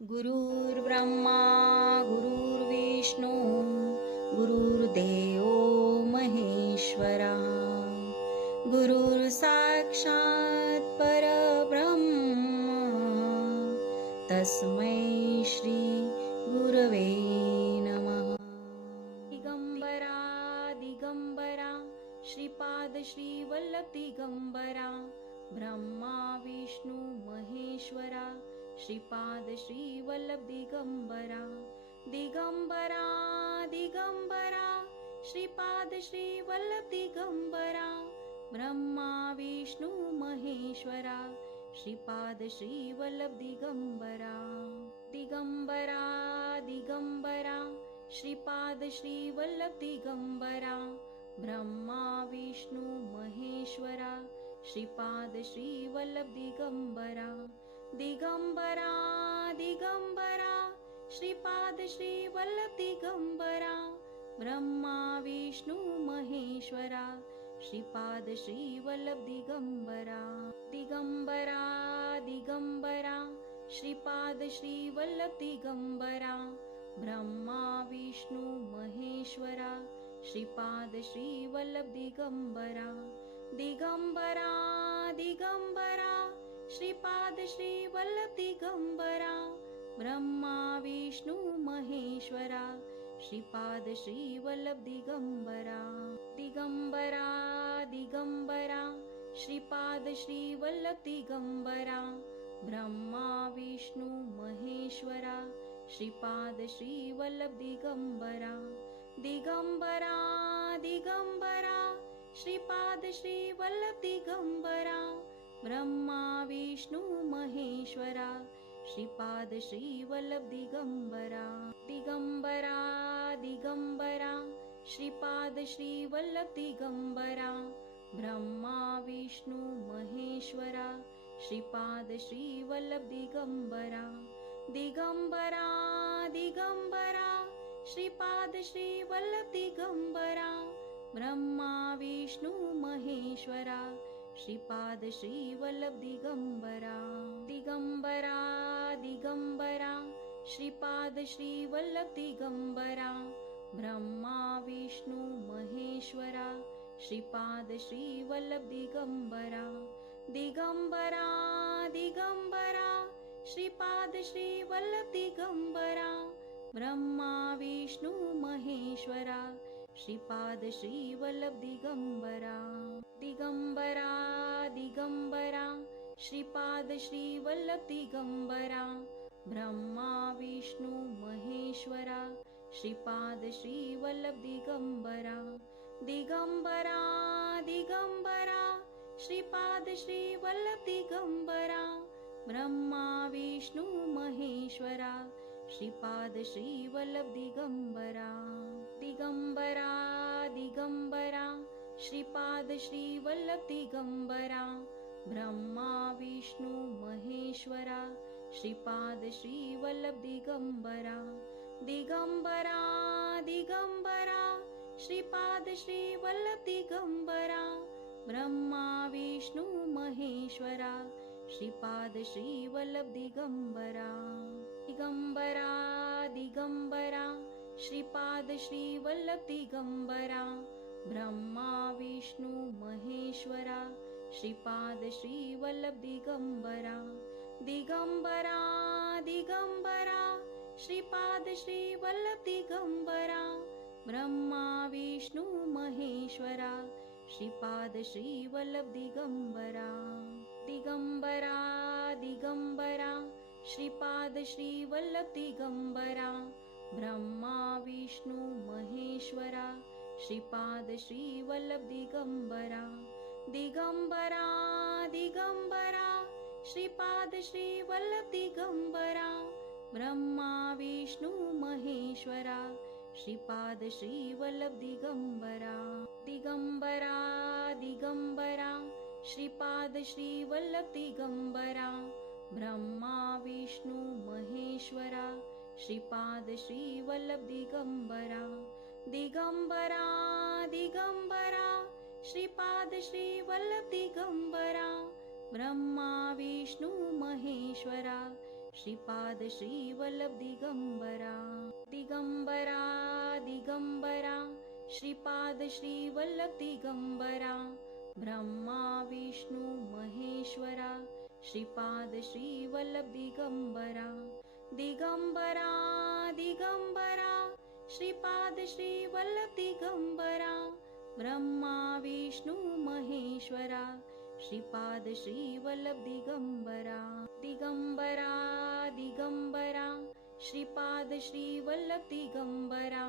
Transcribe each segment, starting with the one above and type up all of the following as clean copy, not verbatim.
गुरुर्ब्रह्मा गुरुर्विष्णु गुरुर्देवो महेश्वरा गुरुर्साक्षात् परब्रह्म तस्मै श्री गुरवे नमः। दिगंबरा दिगंबरा श्रीपाद श्री वल्लभ दिगंबरा ब्रह्मा विष्णु महेश्वरा श्रीपाद श्री वल्लभ दिगंबरा दिगंबरा दिगंबरा श्रीपाद श्री वल्लभ दिगंबरा ब्रह्मा विष्णु महेश्वरा श्रीपाद श्री वल्लभ दिगंबरा दिगंबरा दिगंबरा श्रीपाद श्री वल्लभ दिगंबरा ब्रह्मा विष्णु महेश्वरा श्रीपाद श्री वल्लभ दिगंबरा दिगंबरा दिगंबरा श्रीपाद श्री वल्लभ दिगंबरा ब्रह्मा विष्णु महेश्वरा श्रीपाद श्री वल्लभ दिगंबरा दिगंबरा दिगंबरा श्रीपाद श्री वल्लभ दिगंबरा ब्रह्मा विष्णु महेश्वरा श्रीपाद श्री वल्लभ दिगंबरा दिगंबरा दिगंबरा श्रीपाद श्री वल्लभ दिगंबरा ब्रह्मा विष्णु महेश्वरा श्रीपाद श्री वल्लभ दिगंबरा दिगंबरा दिगंबरा श्रीपाद श्री वल्लभ दिगंबरा ब्रह्मा विष्णु महेश्वरा श्रीपाद श्री वल्लभ दिगंबरा दिगंबरा दिगंबरा श्रीपाद श्री वल्लभ दिगंबरा ब्रह्मा विष्णु महेश्वरा श्रीपाद श्री वल्लभ दिगंबरा दिगंबरा दिगंबरा श्रीपाद श्री वल्लभ दिगंबरा ब्रह्मा विष्णु महेश्वरा श्रीपाद श्री वल्लभ दिगंबरा दिगंबरा दिगंबरा श्रीपाद श्री वल्लभ दिगंबरा ब्रह्मा विष्णु महेश्वरा श्रीपाद श्री वल्लभ दिगंबरा दिगंबरा दिगंबरा श्रीपाद श्री वल्लभ दिगंबरा ब्रह्मा विष्णु महेश्वरा श्रीपाद श्री वल्लभ दिगंबरा दिगंबरा दिगंबरा श्रीपाद श्री वल्लभ दिगंबरा ब्रह्मा विष्णु महेश्वरा श्रीपाद श्री वल्लभ दिगंबरा दिगंबरा दिगंबरा श्रीपाद श्री वल्लभ दिगंबरा ब्रह्मा विष्णु महेश्वरा श्रीपाद श्री वल्लभ दिगंबरा दिगंबरा दिगंबरा श्रीपाद श्री वल्लभ दिगंबरा ब्रह्मा विष्णु महेश्वरा श्रीपाद श्री वल्लभ दिगंबरा दिगंबरा दिगंबरा श्रीपाद श्री वल्लभ दिगंबरा ब्रह्मा विष्णु महेश्वरा श्रीपाद श्री वल्लभ दिगंबरा दिगंबरा दिगंबरा श्रीपाद श्री वल्लभ दिगंबरा ब्रह्मा विष्णु महेश्वरा श्रीपाद श्री वल्लभ दिगंबरा दिगंबरा दिगंबरा श्रीपाद श्री वल्लभ दिगंबरा ब्रह्मा विष्णु महेश्वरा श्रीपाद श्री वल्लभ दिगंबरा दिगंबरा दिगंबरा श्रीपाद श्री वल्लभ दिगंबरा ब्रह्मा विष्णु महेश्वरा श्रीपाद श्री वल्लभ दिगंबरा दिगंबरा दिगंबरा श्रीपाद श्री वल्लभ दिगंबरा ब्रह्मा विष्णु महेश्वरा श्रीपाद श्री वल्लभ दिगंबरा दिगंबरा दिगंबरा श्रीपाद श्री वल्लभ दिगंबरा ब्रह्मा विष्णु महेश्वरा श्रीपाद श्री वल्लभ दिगंबरा दिगंबरा दिगंबरा श्रीपाद श्री वल्लभ दिगंबरा ब्रह्मा विष्णु महेश्वरा श्रीपाद श्री वल्लभ दिगंबरा दिगंबरा दिगंबरा श्रीपाद श्री वल्लभ दिगंबरा ब्रह्मा विष्णु महेश्वरा श्रीपाद श्रीवल्लभ दिगंबरा। दिगंबरा दिगंबरा श्रीपाद श्रीवल्लभ दिगंबरा। ब्रह्मा विष्णु महेश्वरा श्रीपाद श्रीवल्लभ दिगंबरा। दिगंबरा दिगंबरा श्रीपाद श्रीवल्लभ दिगंबरा। ब्रह्मा विष्णु महेश्वरा श्रीपाद श्रीवल्लभ दिगंबरा। दिगंबरा दिगंबरा श्रीपाद श्रीवल्लभ दिगंबरा।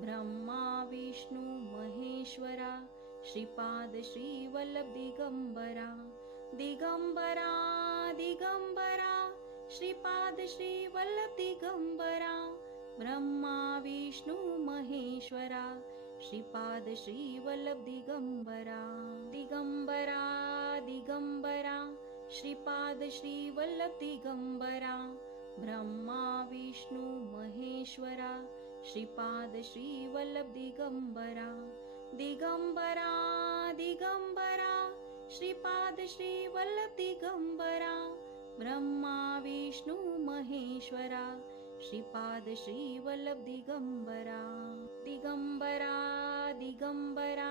ब्रह्मा विष्णु महेश्वरा श्रीपाद श्रीवल्लभ दिगंबरा। दिगंबरा दिगंबरा श्रीपाद श्रीवल्लभ दिगंबरा। ब्रह्मा विष्णु महेश्वरा श्रीपाद श्रीवल्लभ दिगंबरा। दिगंबरा दिगंबरा श्रीपाद श्रीवल्लभ दिगंबरा। ब्रह्मा विष्णु महेश्वरा श्रीपाद श्रीवल्लभ दिगंबरा। दिगंबरा दिगंबरा श्रीपाद श्रीवल्लभ दिगंबरा। ब्रह्मा विष्णु महेश्वरा श्रीपाद श्रीवल्लभ दिगंबरा। दिगंबरा दिगंबरा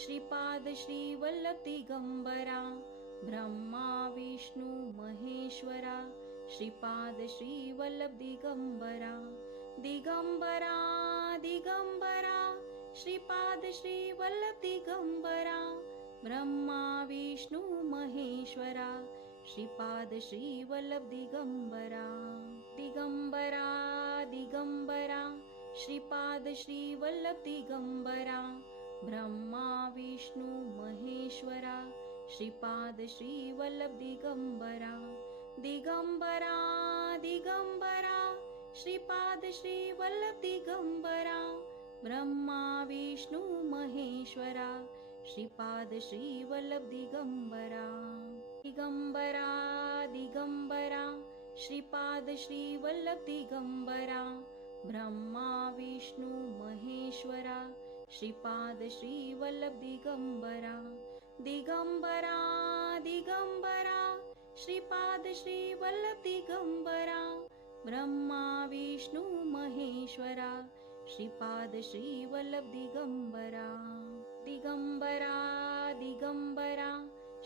श्रीपाद श्रीवल्लभ दिगंबरा। ब्रह्मा विष्णु महेश्वरा श्रीपाद श्रीवल्लभ दिगंबरा। दिगंबरा दिगंबरा श्रीपाद श्रीवल्लभ दिगंबरा। ब्रह्मा विष्णु महेश्वरा श्रीपाद श्रीवल्लभ दिगंबरा। दिगंबरा दिगंबरा श्रीपाद श्रीवल्लभ दिगंबरा। ब्रह्मा विष्णु महेश्वरा श्रीपाद श्रीवल्लभ दिगंबरा। दिगंबरा दिगंबरा श्रीपाद श्रीवल्लभ दिगंबरा। ब्रह्मा विष्णु महेश्वरा श्रीपाद श्रीवल्लभ दिगंबरा। दिगंबरा दिगंबरा श्रीपाद श्रीवल्लभ दिगंबरा। ब्रह्मा विष्णु महेश्वरा श्रीपाद श्रीवल्लभ दिगंबरा। दिगंबरा दिगंबरा श्रीपाद श्रीवल्लभ दिगंबरा। ब्रह्मा विष्णु महेश्वरा श्रीपाद श्रीवल्लभ दिगंबरा। दिगंबरा दिगंबरा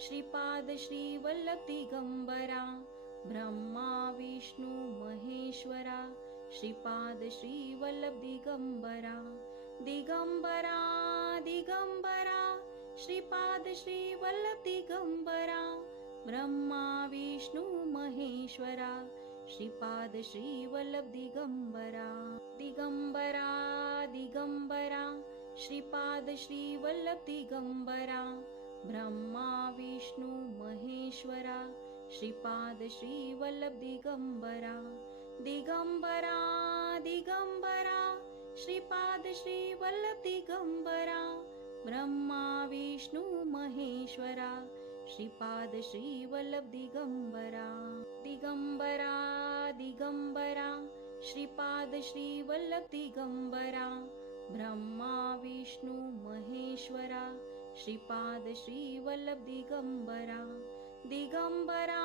श्रीपाद श्रीवल्लभ दिगंबरा। ब्रह्मा विष्णु महेश्वरा श्रीपाद श्रीवल्लभ दिगंबरा। दिगंबरा दिगंबरा श्रीपाद श्रीवल्लभ दिगंबरा। ब्रह्मा विष्णु महेश्वरा श्रीपाद श्रीवल्लभ दिगंबरा। दिगंबरा दिगंबरा श्रीपाद श्रीवल्लभ दिगंबरा। ब्रह्मा विष्णु महेश्वरा श्रीपाद श्रीवल्लभ दिगंबरा। दिगंबरा दिगंबरा श्रीपाद श्रीवल्लभ दिगंबरा। ब्रह्मा विष्णु महेश्वरा श्रीपाद श्रीवल्लभ दिगंबरा। दिगंबरा दिगंबरा श्रीपाद श्रीवल्लभ दिगंबरा। ब्रह्मा विष्णु महेश्वरा श्रीपाद श्रीवल्लभ दिगंबरा। दिगंबरा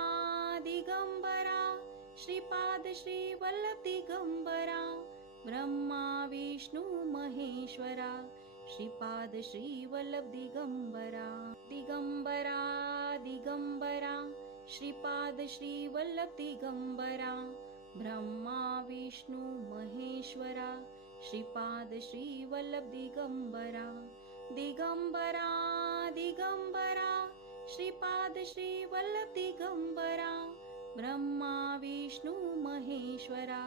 दिगंबरा श्रीपाद श्रीवल्लभ दिगंबरा। ब्रह्मा विष्णु महेश्वरा श्रीपाद श्रीवल्लभ दिगंबरा। दिगंबरा दिगंबरा श्रीपाद श्रीवल्लभ दिगंबरा। ब्रह्मा विष्णु महेश्वरा श्रीपाद श्रीवल्लभ दिगंबरा। दिगंबरा दिगंबरा श्रीपाद श्रीवल्लभ दिगंबरा। ब्रह्मा विष्णु महेश्वरा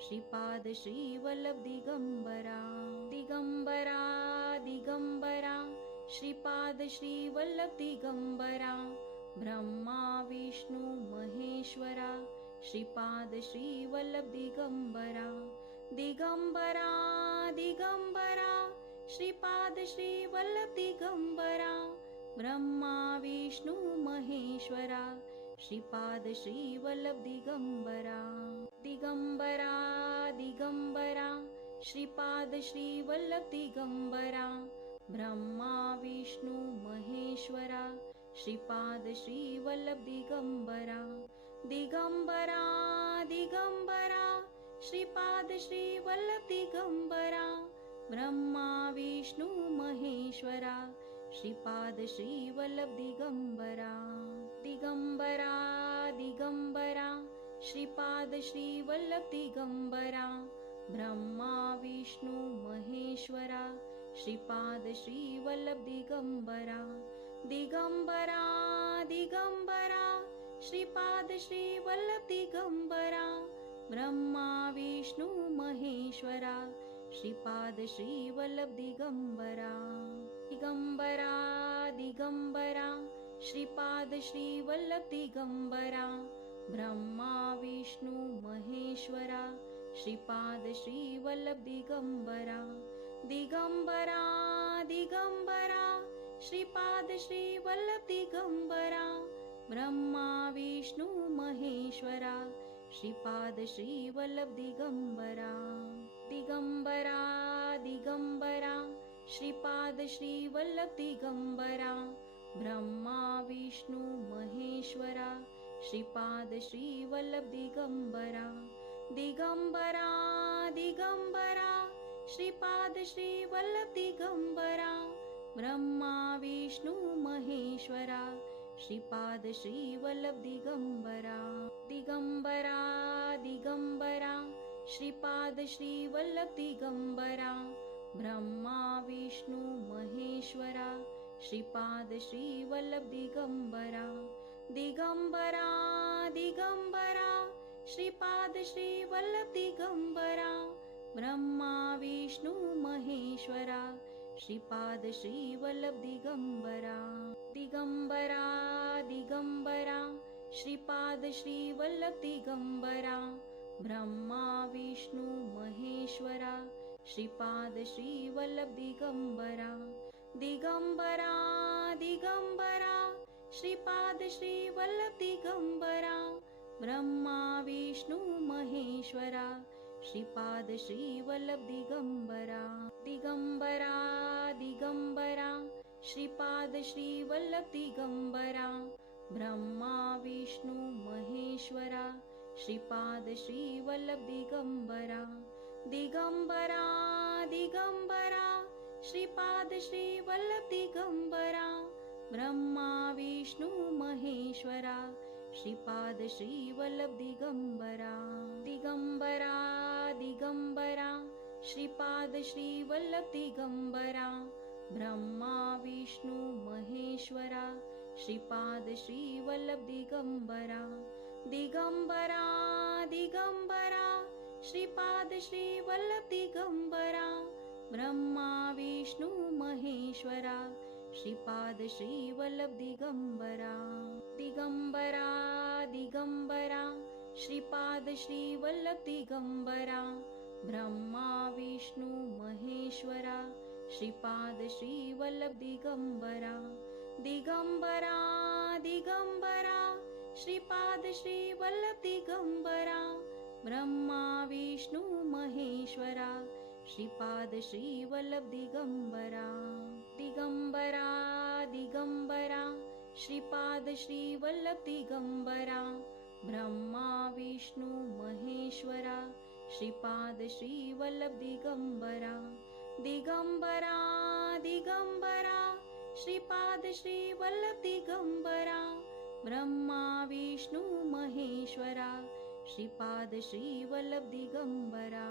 श्रीपाद श्रीवल्लभ दिगंबरा। दिगंबरा दिगंबरा श्रीपाद श्रीवल्लभ दिगंबरा। ब्रह्मा विष्णु महेश्वरा श्रीपाद श्रीवल्लभ दिगंबरा। दिगंबरा दिगंबरा श्रीपाद श्रीवल्लभ दिगंबरा। ब्रह्मा विष्णु महेश्वरा श्रीपाद श्रीवल्लभ दिगंबरा। दिगंबरा दिगंबरा श्रीपाद श्रीवल्लभ दिगंबरा। ब्रह्मा विष्णु महेश्वरा श्रीपाद श्रीवल्लभ दिगंबरा। दिगंबरा दिगंबरा श्रीपाद श्री वल्लभ दिगंबरा ब्रह्मा विष्णु महेश्वरा श्रीपाद श्री वल्लभ दिगंबरा दिगंबरा दिगंबरा श्रीपाद श्री वल्लभ दिगंबरा ब्रह्मा विष्णु महेश्वरा श्रीपाद श्री वल्लभ दिगंबरा दिगंबरा दिगंबरा श्रीपाद श्री वल्लभ दिगंबरा ब्रह्मा विष्णु महेश्वरा श्रीपाद श्री वल्लभ दिगंबरा दिगंबरा दिगंबरा श्रीपाद श्री वल्लभ दिगंबरा ब्रह्मा विष्णु महेश्वरा श्रीपाद श्री वल्लभ दिगंबरा दिगंबरा दिगंबरा श्रीपाद श्री वल्लभ दिगंबरा ब्रह्मा विष्णु महेश्वरा श्रीपाद श्री वल्लभ दिगंबरा दिगंबरा दिगंबरा श्रीपाद श्री वल्लभ दिगंबरा ब्रह्मा विष्णु महेश्वरा श्रीपाद श्री वल्लभ दिगंबरा दिगंबरा दिगंबरा श्रीपाद श्री वल्लभ दिगंबरा ब्रह्मा विष्णु महेश्वरा श्रीपाद श्री वल्लभ दिगंबरा दिगंबरा दिगंबरा श्रीपाद श्री वल्लभ दिगंबरा ब्रह्मा विष्णु महेश्वरा श्रीपाद श्री वल्लभ दिगंबरा दिगंबरा दिगंबरा श्रीपाद श्री वल्लभ दिगंबरा ब्रह्मा विष्णु महेश्वरा श्रीपाद श्री वल्लभ दिगंबरा दिगंबरा दिगंबरा श्रीपाद श्री वल्लभ दिगंबरा ब्रह्मा विष्णु महेश्वरा श्रीपाद श्री वल्लभ दिगंबरा दिगंबरा दिगंबरा श्रीपाद श्री वल्लभ दिगंबरा ब्रह्मा विष्णु महेश्वरा श्रीपाद श्री वल्लभ दिगंबरा दिगंबरा दिगंबरा श्रीपाद श्री वल्लभ दिगंबरा ब्रह्मा विष्णु महेश्वरा श्रीपाद श्री वल्लभ दिगंबरा दिगंबरा दिगंबरा श्रीपाद श्री वल्लभ दिगंबरा ब्रह्मा विष्णु महेश्वरा श्रीपाद श्री वल्लभ दिगंबरा दिगंबरा दिगंबरा श्रीपाद श्री वल्लभ दिगंबरा ब्रह्मा विष्णु महेश्वरा श्रीपाद श्री वल्लभ दिगंबरा दिगंबरा दिगंबरा श्रीपाद श्री वल्लभ दिगंबरा ब्रह्मा विष्णु महेश्वरा श्रीपाद श्री वल्लभ दिगंबरा दिगंबरा दिगंबरा श्रीपाद श्री वल्लभ दिगंबरा ब्रह्मा विष्णु महेश्वरा श्रीपाद श्री वल्लभ दिगंबरा दिगंबरा दिगंबरा श्रीपाद श्री वल्लभ दिगंबरा ब्रह्मा विष्णु महेश्वरा श्रीपाद श्री वल्लभ दिगंबरा दिगंबरा दिगंबरा श्रीपाद श्री वल्लभ दिगंबरा ब्रह्मा विष्णु महेश्वरा श्रीपाद श्री वल्लभ दिगंबरा दिगंबरा दिगंबरा श्रीपाद श्री वल्लभ दिगंबरा ब्रह्मा विष्णु महेश्वरा श्रीपाद श्री वल्लभ दिगंबरा।